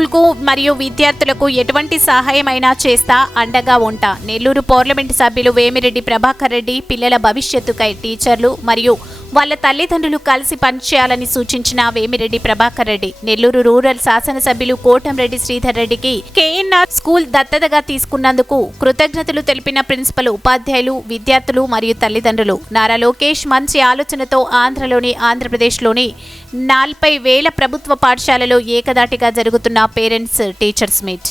స్కూల్కు మరియు విద్యార్థులకు ఎటువంటి సహాయమైనా చేస్తా అండగా ఉంటా. నెల్లూరు పార్లమెంటు సభ్యులు వేమిరెడ్డి ప్రభాకర్ రెడ్డి పిల్లల భవిష్యత్తుకై టీచర్లు మరియు వాళ్ళ తల్లిదండ్రులు కలిసి పనిచేయాలని సూచించిన వేమిరెడ్డి ప్రభాకర్ రెడ్డి నెల్లూరు రూరల్ శాసనసభ్యులు కోటంరెడ్డి శ్రీధర్ రెడ్డికి కేఎన్ఆర్ స్కూల్ దత్తతగా తీసుకున్నందుకు కృతజ్ఞతలు తెలిపిన ప్రిన్సిపల్ ఉపాధ్యాయులు విద్యార్థులు మరియు తల్లిదండ్రులు. నారా లోకేష్ మంచి ఆలోచనతో ఆంధ్రలోని ఆంధ్రప్రదేశ్లోని నలభై వేల ప్రభుత్వ పాఠశాలలో ఏకదాటిగా జరుగుతున్న parents teachers meet.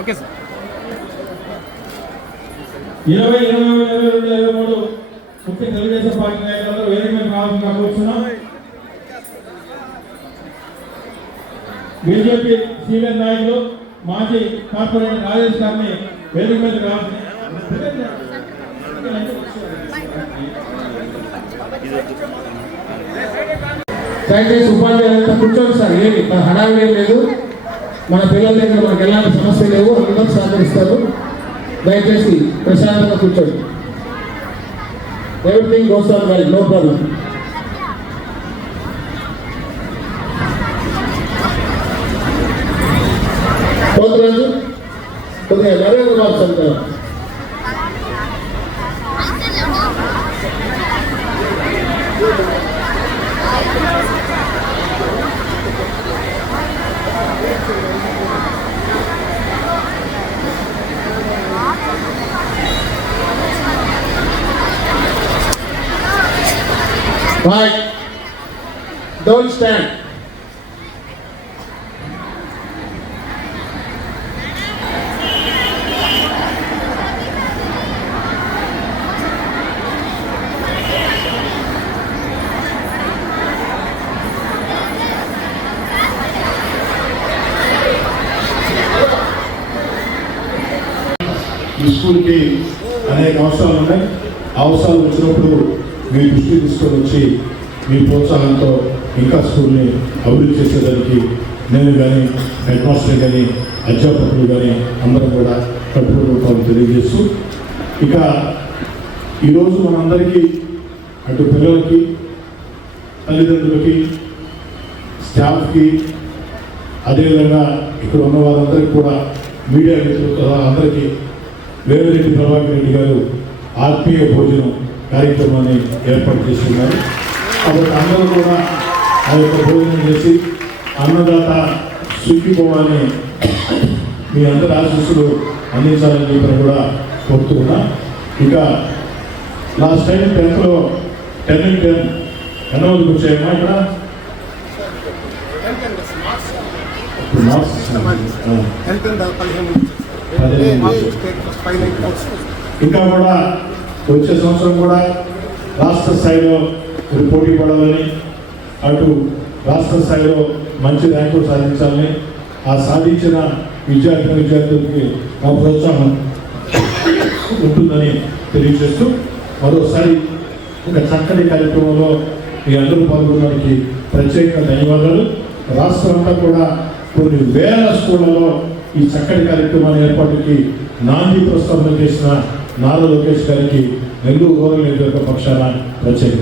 Okay sir. ఇరవై ఇరవై ఇరవై రెండు ఇరవై మూడు. ముఖ్య తెలుగుదేశం పార్టీ నాయకులందరూ వేదిక మీద కోరుతున్నాం బీజేపీ సీనియర్ నాయకులు మాజీ కార్పొరేటర్ రాజేష్ గారిని వేదిక మీద రావాల్సిన దయచేసి ఉపాధ్యాయులంతా కూర్చోండి సార్. ఏమి హడావిడి ఏం లేదు. మన పిల్లల దగ్గర మనకు ఎలాంటి సమస్య లేవు. అందరూ సహకరిస్తారు. దయచేసి ప్రశాంతంగా కూర్చోండి. Everything goes on well no problem. Poturaju కొద్దిగా Narendra Babu sir Right. Don't stand. స్కూల్కి అనేక అవసరాలు ఉన్నాయి అవసరాలు వచ్చినప్పుడు మీ దృష్టి తీసుకొని వచ్చి మీ ప్రోత్సాహంతో ఇంకా స్కూల్ని అభివృద్ధి చేసేదానికి నేను కానీ హెడ్ మాస్టర్ కానీ అధ్యాపకులు కానీ అందరం కూడా కట్టుబడి తెలియజేస్తూ ఇక ఈరోజు మనందరికీ అటు పిల్లలకి తల్లిదండ్రులకి స్టాఫ్కి అదేవిధంగా ఇక్కడ ఉన్న వారందరికీ కూడా మీడియా మిత్రులతో అందరికీ వేమిరెడ్డి ప్రభాకర్ రెడ్డి గారు ఆత్మీయ భోజనం కార్యక్రమాన్ని ఏర్పాటు చేస్తున్నారు. కాబట్టి అందరూ కూడా ఆ యొక్క భోజనం చేసి అన్నదాత సుఖిపోవాలని మీ అందరి ఆశీస్సులు అందించాలని చెప్పని కూడా కోరుతున్నా. ఇక లాస్ట్ టైం టెన్త్లో టెన్ అండ్ టెన్ ఎన్నోదికి వచ్చాయమ్మా ఇక్కడ. ఇంకా కూడా వచ్చే సంవత్సరం కూడా రాష్ట్ర స్థాయిలో మీరు పోటీ పడాలని అటు రాష్ట్ర స్థాయిలో మంచి ర్యాంకులు సాధించాలని ఆ సాధించిన విద్యార్థి విద్యార్థులకి మా ప్రోత్సాహం ఉంటుందని తెలియజేస్తూ మరోసారి ఒక చక్కటి కార్యక్రమంలో మీ అందరూ పాల్గొనడానికి ప్రత్యేక ధన్యవాదాలు. రాష్ట్రం అంతా కూడా కొన్ని వేల స్కూళ్ళలో ఈ చక్కటి కార్యక్రమాల ఏర్పాటుకి నాంది ప్రస్తావన చేసిన నారా లోకేష్ గారికి నెల్లూరు గౌరవ నియోజకవర్గ పక్షాన ప్రత్యేక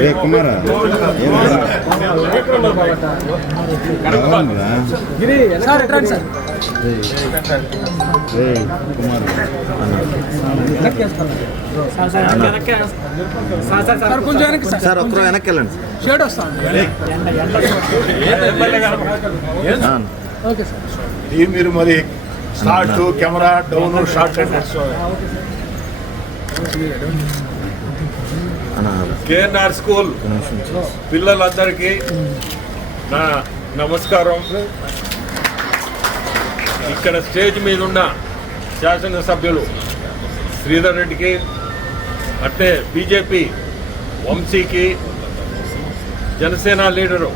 ఏ కుమారా సార్ ఒక్కరు వెనక్కి వెళ్ళండి. ఆ, ఈ మీరు మరి start camera down short KNR school. పిల్లలందరికీ నా నమస్కారం. ఇక్కడ స్టేజ్ మీద ఉన్న శాసనసభ్యులు శ్రీధర్ రెడ్డికి అట్టే బీజేపీ వంశీకి జనసేన లీడరు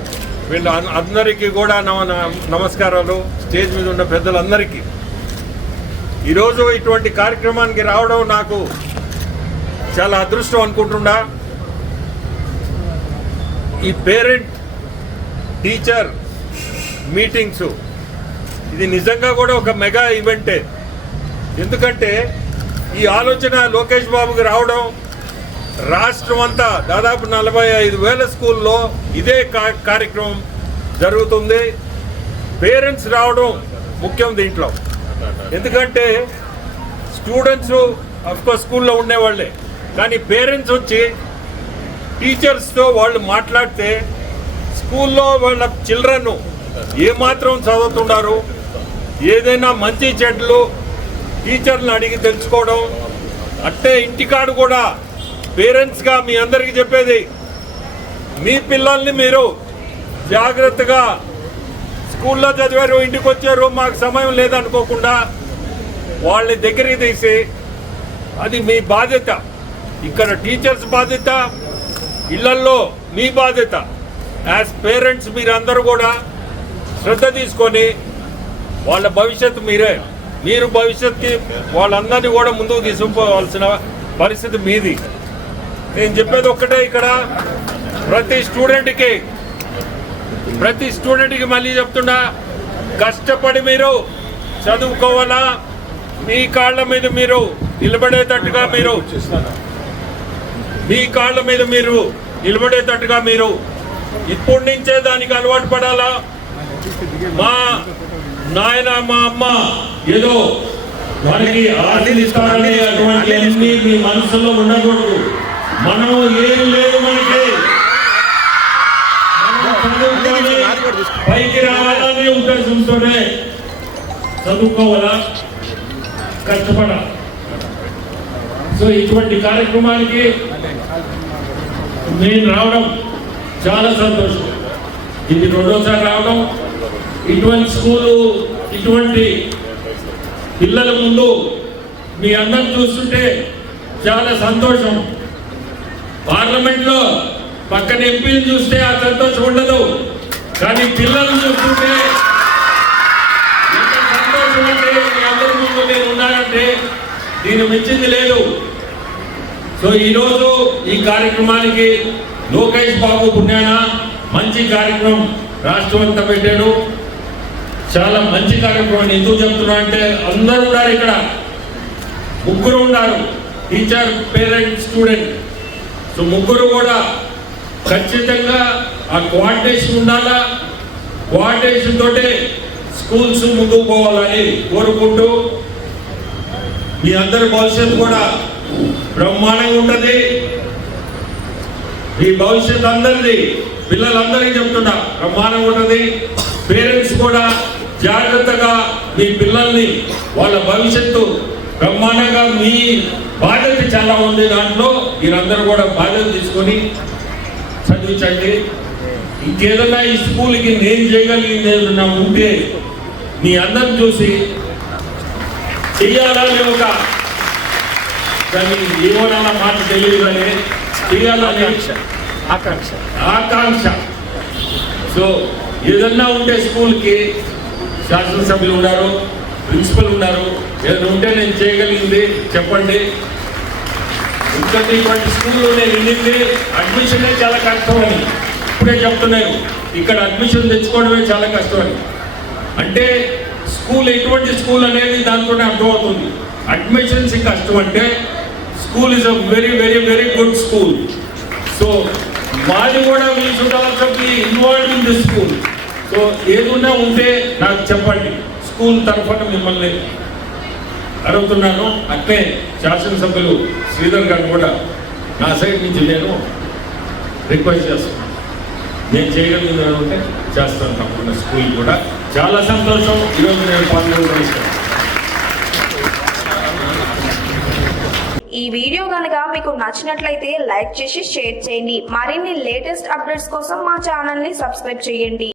వీళ్ళ అందరికీ కూడా నమ నమ- నమస్కారాలు. స్టేజ్ మీద ఉన్న పెద్దలందరికీ. ఈరోజు ఇటువంటి కార్యక్రమానికి రావడం నాకు చాలా అదృష్టం అనుకుంటున్నా ఈ పేరెంట్ టీచర్ మీటింగ్స్ ఇది నిజంగా కూడా ఒక మెగా ఈవెంటే. ఎందుకంటే ఈ ఆలోచన లోకేష్ బాబుకి రావడం రాష్ట్రం అంతా దాదాపు నలభై ఐదు వేల స్కూల్లో ఇదే కా- కార్యక్రమం జరుగుతుంది. పేరెంట్స్ రావడం ముఖ్యం దీంట్లో. ఎందుకంటే స్టూడెంట్స్ అఫ్కోర్స్ స్కూల్లో ఉండేవాళ్ళే. కానీ పేరెంట్స్ వచ్చి టీచర్స్తో వాళ్ళు మాట్లాడితే స్కూల్లో వాళ్ళ చిల్డ్రన్ ఏమాత్రం చదువుతున్నారు ఏదైనా మంచి చెడ్లు టీచర్లను అడిగి తెలుసుకోవడం. అట్టే ఇంటికాడు కూడా పేరెంట్స్గా మీ అందరికీ చెప్పేది మీ పిల్లల్ని మీరు జాగ్రత్తగా స్కూల్లో చదివారు ఇంటికి వచ్చారు మాకు సమయం లేదనుకోకుండా వాళ్ళని దగ్గరికి తీసి అది మీ బాధ్యత. ఇక్కడ టీచర్స్ బాధ్యత ఇళ్ళల్లో మీ బాధ్యత. యాజ్ పేరెంట్స్ మీరందరూ కూడా శ్రద్ధ తీసుకొని వాళ్ళ భవిష్యత్తు మీరే. మీరు భవిష్యత్తుకి వాళ్ళందరినీ కూడా ముందుకు తీసుకుపోవాల్సిన పరిస్థితి మీది. నేను చెప్పేది ఒక్కటే ఇక్కడ ప్రతి స్టూడెంట్కి ప్రతి స్టూడెంట్కి మళ్ళీ చెప్తున్నా కష్టపడి మీరు చదువుకోవాలా? మీ కాళ్ళ మీద మీరు నిలబడేటట్టుగా మీరు మీ కాళ్ళ మీద మీరు నిలబడేటట్టుగా మీరు ఇప్పటి నుంచే దానికి అలవాటు పడాలా? మా నాయన మా అమ్మ ఏదో మనకి ఆశలు ఇస్తారని అటువంటి మీ మనసులో ఉండకూడదు. మనం ఏం లేదు మనకి పైకి రావాలని ఉద్దేశంతోనే చదువుకోవాలా? కష్టపడాలి సో ఇటువంటి కార్యక్రమానికి నేను రావడం చాలా సంతోషం. ఇది రెండోసారి రావడం. ఇటువంటి స్కూలు ఇటువంటి పిల్లల ముందు మీ అందరం చూస్తుంటే చాలా సంతోషం. పార్లమెంట్లో పక్కన ఎంపీలు చూస్తే ఆ సంతోషం ఉండదు. కానీ పిల్లలు చూస్తుంటే ఎంత సంతోషం అంటే మీ అందరి ముందు నేను ఉన్నానంటే దీన్ని మించింది లేదు. సో ఈరోజు ఈ కార్యక్రమానికి లోకేష్ బాబు పుణ్యాన మంచి కార్యక్రమం రాష్ట్రం అంతా పెట్టాడు. చాలా మంచి కార్యక్రమం ఎందుకు చెప్తున్నా అంటే అందరూ ఉన్నారు ఇక్కడ. ముగ్గురు ఉన్నారు. టీచర్ పేరెంట్ స్టూడెంట్ సో ముగ్గురు కూడా ఖచ్చితంగా ఆ కోఆర్డినేషన్ ఉండాలా? కోఆర్డినేషన్ తోటే స్కూల్స్ ముందుకు పోవాలని కోరుకుంటూ మీ అందరి భవిష్యత్తు కూడా బ్రహ్మాండంగా ఉంటుంది. మీ భవిష్యత్తు అందరిది పిల్లలందరికీ చెప్తున్నా బ్రహ్మాండంగా ఉంటుంది. పేరెంట్స్ కూడా జాగ్రత్తగా మీ పిల్లల్ని వాళ్ళ భవిష్యత్తు బ్రహ్మాండంగా మీ బాధ్యత చాలా ఉంది దాంట్లో. మీరందరూ కూడా బాధ్యత తీసుకొని చదివించండి. ఇంకేదన్నా ఈ స్కూల్కి నేను చేయగలిగింది ఏదన్నా ఉంటే మీ అందరిని చూసి చెయ్యాలని ఒక దాన్ని ఏమోనన్న మాట తెలియదు కానీ చేయాలని ఆకాంక్ష. ఆకాంక్ష. సో ఏదన్నా ఉంటే స్కూల్కి శాసనసభ్యులు ఉన్నారు ప్రిన్సిపల్ ఉన్నారు ఏదైనా ఉంటే నేను చేయగలిగింది చెప్పండి. ఎందుకంటే ఇటువంటి స్కూల్లో నేను వెళ్ళింది అడ్మిషనే చాలా కష్టం. అప్పుడే చెప్తున్నారు ఇక్కడ అడ్మిషన్ తెచ్చుకోవడమే చాలా కష్టం అంటే స్కూల్ ఎటువంటి స్కూల్ అనేది దాంతోనే అర్థమవుతుంది. అడ్మిషన్స్ కష్టం అంటే school is a very very very good school so మాది కూడా we should also be involve in the school. So ఏదున్నా ఉంటే నాకు చెప్పండి. స్కూల్ తరఫున మిమ్మల్ని అడుగుతున్నాను. అట్లే శాసనసభ్యులు శ్రీధర్ గారు కూడా నా సైడ్ నుంచి నేను రిక్వెస్ట్ చేస్తున్నాను. నేను చేయగలిగింది ఉంటే చేస్తాను తప్పకుండా. స్కూల్ కూడా. చాలా సంతోషం. ఈరోజు నేను పాల్గొని ఈ వీడియో కనుక మీకు నచ్చినట్లయితే లైక్ చేసి షేర్ చేయండి. మరిన్ని లేటెస్ట్ అప్డేట్స్ కోసం మా ఛానల్ని సబ్స్క్రైబ్ చేయండి.